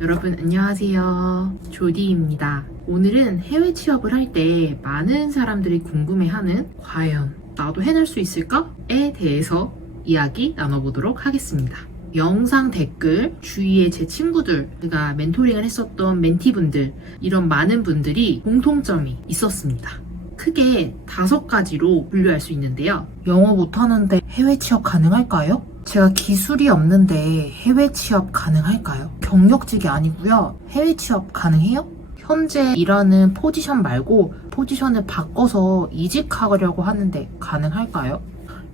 여러분 안녕하세요. 조디입니다. 오늘은 해외 취업을 할 때 많은 사람들이 궁금해하는 과연 나도 해낼 수 있을까?에 대해서 이야기 나눠보도록 하겠습니다. 영상 댓글, 주위에 제 친구들, 제가 멘토링을 했었던 멘티분들, 이런 많은 분들이 공통점이 있었습니다. 크게 5가지로 분류할 수 있는데요. 영어 못하는데 해외 취업 가능할까요? 제가 기술이 없는데 해외 취업 가능할까요? 경력직이 아니고요. 해외 취업 가능해요? 현재 일하는 포지션 말고 포지션을 바꿔서 이직하려고 하는데 가능할까요?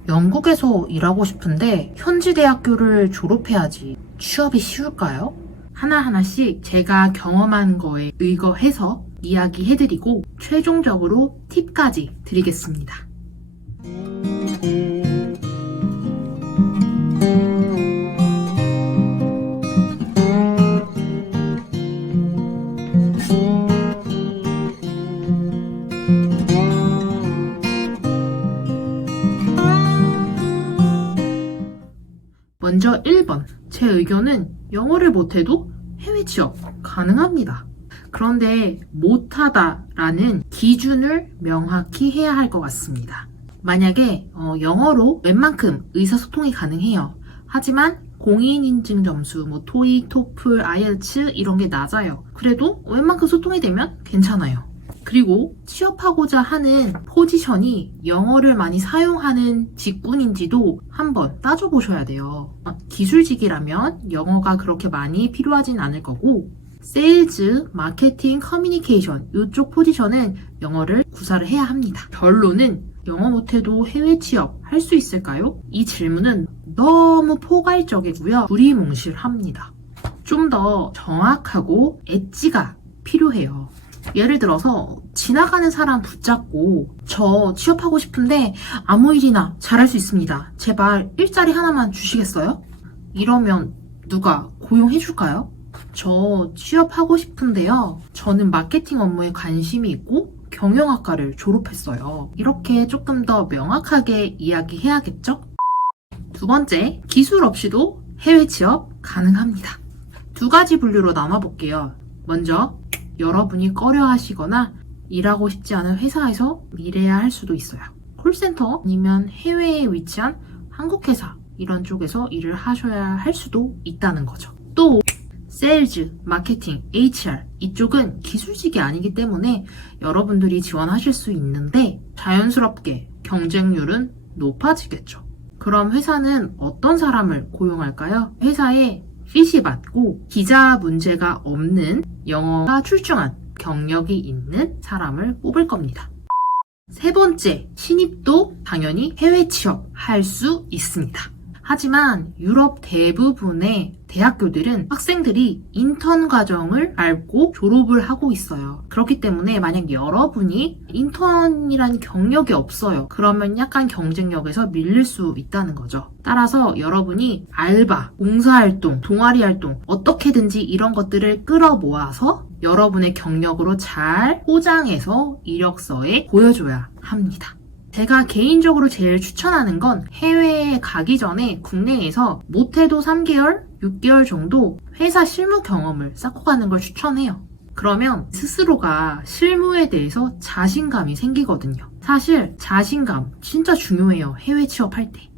영국에서 일하고 싶은데 현지 대학교를 졸업해야지 취업이 쉬울까요? 하나하나씩 제가 경험한 거에 의거해서 이야기해드리고 최종적으로 팁까지 드리겠습니다. 먼저 1번. 제 의견은 영어를 못해도 해외 취업 가능합니다. 그런데 못하다라는 기준을 명확히 해야 할 것 같습니다. 만약에 영어로 웬만큼 의사소통이 가능해요. 하지만 공인인증 점수, 토익, 토플, 아이엘츠 이런 게 낮아요. 그래도 웬만큼 소통이 되면 괜찮아요. 그리고 취업하고자 하는 포지션이 영어를 많이 사용하는 직군인지도 한번 따져보셔야 돼요. 기술직이라면 영어가 그렇게 많이 필요하진 않을 거고 세일즈, 마케팅, 커뮤니케이션 이쪽 포지션은 영어를 구사를 해야 합니다. 결론은 영어 못해도 해외 취업 할 수 있을까요? 이 질문은 너무 포괄적이고요. 두리뭉실합니다. 좀 더 정확하고 엣지가 필요해요. 예를 들어서 지나가는 사람 붙잡고 저 취업하고 싶은데 아무 일이나 잘할 수 있습니다. 제발 일자리 하나만 주시겠어요? 이러면 누가 고용해줄까요? 저 취업하고 싶은데요. 저는 마케팅 업무에 관심이 있고 경영학과를 졸업했어요. 이렇게 조금 더 명확하게 이야기해야겠죠? 2번째, 기술 없이도 해외 취업 가능합니다. 2가지 분류로 나눠볼게요. 먼저 여러분이 꺼려 하시거나 일하고 싶지 않은 회사에서 일해야 할 수도 있어요. 콜센터 아니면 해외에 위치한 한국 회사 이런 쪽에서 일을 하셔야 할 수도 있다는 거죠. 또 세일즈, 마케팅, HR 이쪽은 기술직이 아니기 때문에 여러분들이 지원하실 수 있는데 자연스럽게 경쟁률은 높아지겠죠. 그럼 회사는 어떤 사람을 고용할까요? 회사에 핏이 맞고 비자 문제가 없는 영어가 출중한 경력이 있는 사람을 뽑을 겁니다. 3번째, 신입도 당연히 해외 취업할 수 있습니다. 하지만 유럽 대부분의 대학교들은 학생들이 인턴 과정을 밟고 졸업을 하고 있어요. 그렇기 때문에 만약 여러분이 인턴이라는 경력이 없어요. 그러면 약간 경쟁력에서 밀릴 수 있다는 거죠. 따라서 여러분이 알바, 봉사활동, 동아리활동 어떻게든지 이런 것들을 끌어모아서 여러분의 경력으로 잘 포장해서 이력서에 보여줘야 합니다. 제가 개인적으로 제일 추천하는 건 해외에 가기 전에 국내에서 못해도 3개월, 6개월 정도 회사 실무 경험을 쌓고 가는 걸 추천해요. 그러면 스스로가 실무에 대해서 자신감이 생기거든요. 사실 자신감 진짜 중요해요. 해외 취업할 때.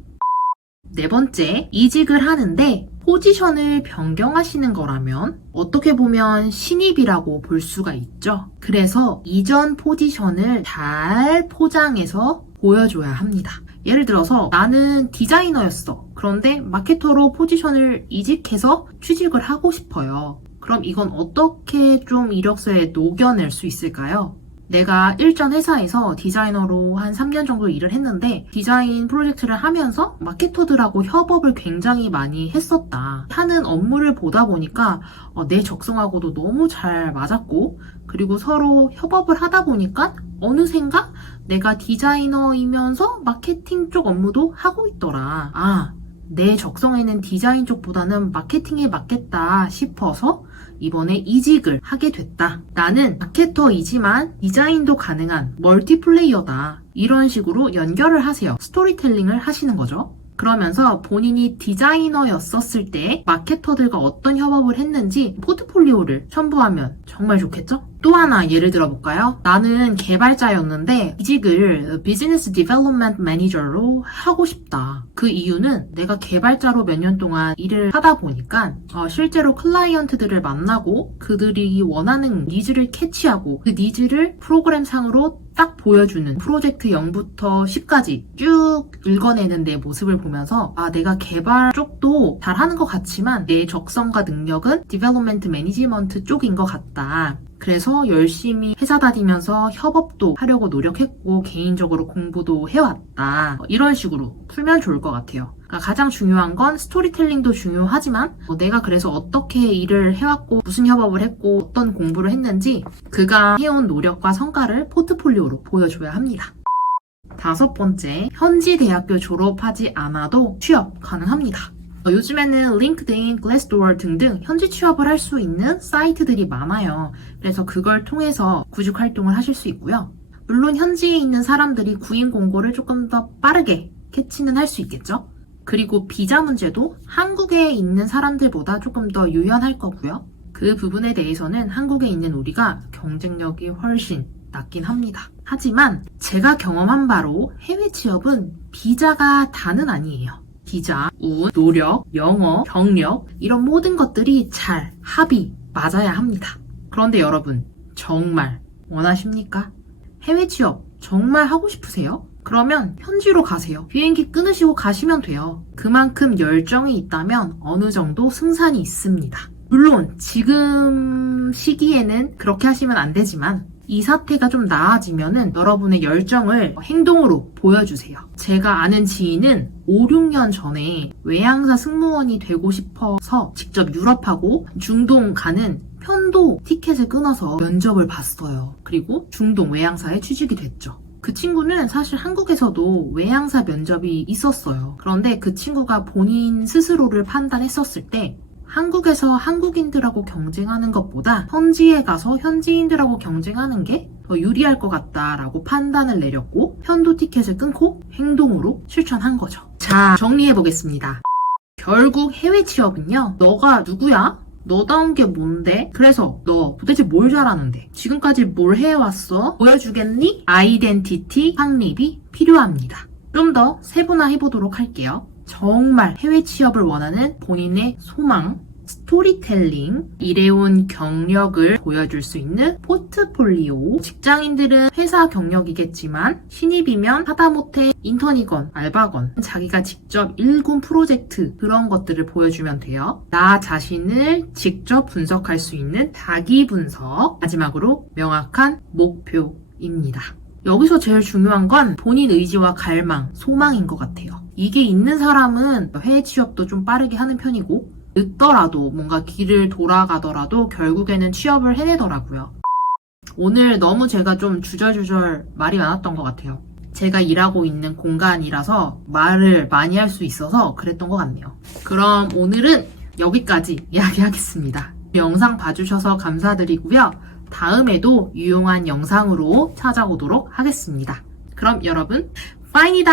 4번째, 이직을 하는데 포지션을 변경하시는 거라면 어떻게 보면 신입이라고 볼 수가 있죠. 그래서 이전 포지션을 잘 포장해서 보여줘야 합니다. 예를 들어서 나는 디자이너였어. 그런데 마케터로 포지션을 이직해서 취직을 하고 싶어요. 그럼 이건 어떻게 좀 이력서에 녹여낼 수 있을까요? 내가 일전 회사에서 디자이너로 한 3년 정도 일을 했는데 디자인 프로젝트를 하면서 마케터들하고 협업을 굉장히 많이 했었다. 하는 업무를 보다 보니까 내 적성하고도 너무 잘 맞았고 그리고 서로 협업을 하다 보니까 어느샌가 내가 디자이너이면서 마케팅 쪽 업무도 하고 있더라. 내 적성에는 디자인 쪽보다는 마케팅에 맞겠다 싶어서 이번에 이직을 하게 됐다. 나는 마케터이지만 디자인도 가능한 멀티플레이어다. 이런 식으로 연결을 하세요. 스토리텔링을 하시는 거죠. 그러면서 본인이 디자이너였었을 때 마케터들과 어떤 협업을 했는지 포트폴리오 포트폴리오를 첨부하면 정말 좋겠죠? 또 하나 예를 들어볼까요? 나는 개발자였는데 이직을 비즈니스 디벨롭먼트 매니저로 하고 싶다. 그 이유는 내가 개발자로 몇 년 동안 일을 하다 보니까 실제로 클라이언트들을 만나고 그들이 원하는 니즈를 캐치하고 그 니즈를 프로그램상으로 딱 보여주는 프로젝트 0부터 10까지 쭉 읽어내는 내 모습을 보면서 내가 개발 쪽도 잘하는 것 같지만 내 적성과 능력은 디벨롭먼트 매니지먼트 쪽인 것 같다. 그래서 열심히 회사 다니면서 협업도 하려고 노력했고 개인적으로 공부도 해왔다. 이런 식으로 풀면 좋을 것 같아요. 그러니까 가장 중요한 건 스토리텔링도 중요하지만 내가 그래서 어떻게 일을 해왔고 무슨 협업을 했고 어떤 공부를 했는지 그가 해온 노력과 성과를 포트폴리오로 보여줘야 합니다. 5번째, 현지 대학교 졸업하지 않아도 취업 가능합니다. 요즘에는 링크드인, 글래스도어 등등 현지 취업을 할 수 있는 사이트들이 많아요. 그래서 그걸 통해서 구직 활동을 하실 수 있고요. 물론 현지에 있는 사람들이 구인 공고를 조금 더 빠르게 캐치는 할 수 있겠죠. 그리고 비자 문제도 한국에 있는 사람들보다 조금 더 유연할 거고요. 그 부분에 대해서는 한국에 있는 우리가 경쟁력이 훨씬 낮긴 합니다. 하지만 제가 경험한 바로 해외 취업은 비자가 다는 아니에요. 비자, 운, 노력, 영어, 경력 이런 모든 것들이 잘 합이 맞아야 합니다. 그런데 여러분 정말 원하십니까? 해외 취업 정말 하고 싶으세요? 그러면 현지로 가세요. 비행기 끊으시고 가시면 돼요. 그만큼 열정이 있다면 어느 정도 승산이 있습니다. 물론 지금 시기에는 그렇게 하시면 안 되지만 이 사태가 좀 나아지면은 여러분의 열정을 행동으로 보여주세요. 제가 아는 지인은 5, 6년 전에 외항사 승무원이 되고 싶어서 직접 유럽하고 중동 가는 편도 티켓을 끊어서 면접을 봤어요. 그리고 중동 외항사에 취직이 됐죠. 그 친구는 사실 한국에서도 외항사 면접이 있었어요. 그런데 그 친구가 본인 스스로를 판단했었을 때 한국에서 한국인들하고 경쟁하는 것보다 현지에 가서 현지인들하고 경쟁하는 게 더 유리할 것 같다라고 판단을 내렸고 편도 티켓을 끊고 행동으로 실천한 거죠. 자, 정리해보겠습니다. 결국 해외 취업은요. 너가 누구야? 너다운 게 뭔데? 그래서 너 도대체 뭘 잘하는데? 지금까지 뭘 해왔어? 보여주겠니? 아이덴티티 확립이 필요합니다. 좀 더 세분화해보도록 할게요. 정말 해외 취업을 원하는 본인의 소망, 스토리텔링, 일해온 경력을 보여줄 수 있는 포트폴리오. 직장인들은 회사 경력이겠지만 신입이면 하다못해 인턴이건 알바건 자기가 직접 일군 프로젝트 그런 것들을 보여주면 돼요. 나 자신을 직접 분석할 수 있는 자기 분석. 마지막으로 명확한 목표입니다. 여기서 제일 중요한 건 본인 의지와 갈망, 소망인 것 같아요. 이게 있는 사람은 해외 취업도 좀 빠르게 하는 편이고 늦더라도 뭔가 길을 돌아가더라도 결국에는 취업을 해내더라고요. 오늘 너무 제가 좀 주절주절 말이 많았던 것 같아요. 제가 일하고 있는 공간이라서 말을 많이 할 수 있어서 그랬던 것 같네요. 그럼 오늘은 여기까지 이야기하겠습니다. 영상 봐주셔서 감사드리고요. 다음에도 유용한 영상으로 찾아오도록 하겠습니다. 그럼 여러분, 파인이다!